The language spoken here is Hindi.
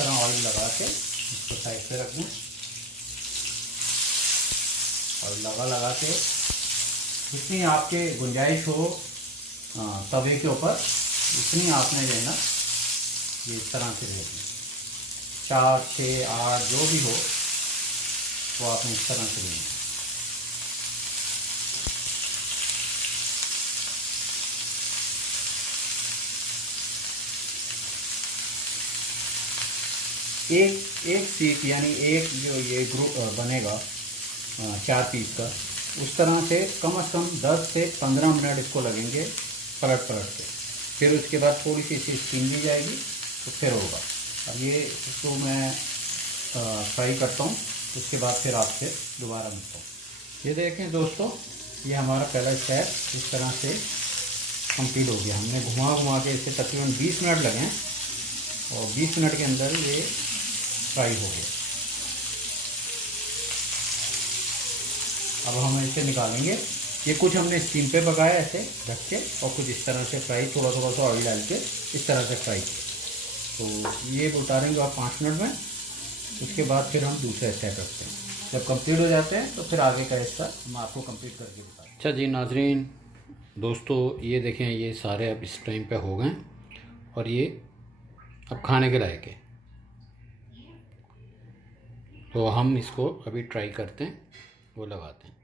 तरह ऑयल लगा के इसको साइड पे रख दूँ और लगा के जितनी आपके गुंजाइश हो तवे के ऊपर इतनी आपने जो है ना ये इस तरह से देखना, 4, 6, 8 जो भी हो वो आपने इस तरह से लेना। एक सीट यानी एक जो ये ग्रुप बनेगा 4 पीस का, उस तरह से कम 10 से 15 मिनट इसको लगेंगे पलट के। फिर उसके बाद थोड़ी सी इसी स्टीम दी जाएगी तो फिर होगा। अब ये इसको मैं फ्राई करता हूँ, उसके बाद फिर आपसे दोबारा मिलता हूँ। ये देखें दोस्तों, ये हमारा पहला स्टेप इस तरह से कंप्लीट हो गया। हमने घुमा के इसे तकरीबन 20 मिनट लगे हैं और 20 मिनट के अंदर ये फ्राई हो गया। अब हम इसे निकालेंगे। ये कुछ हमने स्टीम पे पकाया ऐसे ढक के और कुछ इस तरह से फ्राई, थोड़ा सा ऑयल डाल के इस तरह से फ्राई किया। तो ये उतारेंगे आप 5 मिनट में। उसके बाद फिर हम दूसरा स्टेप रखते हैं। जब कंप्लीट हो जाते हैं तो फिर आगे का हिस्सा हम आपको कंप्लीट करके बताएं। अच्छा जी नाजरीन, दोस्तों ये देखें, ये सारे अब इस टाइम पे हो गए और ये अब खाने के लायक है। तो हम इसको अभी ट्राई करते हैं, वो लगाते हैं।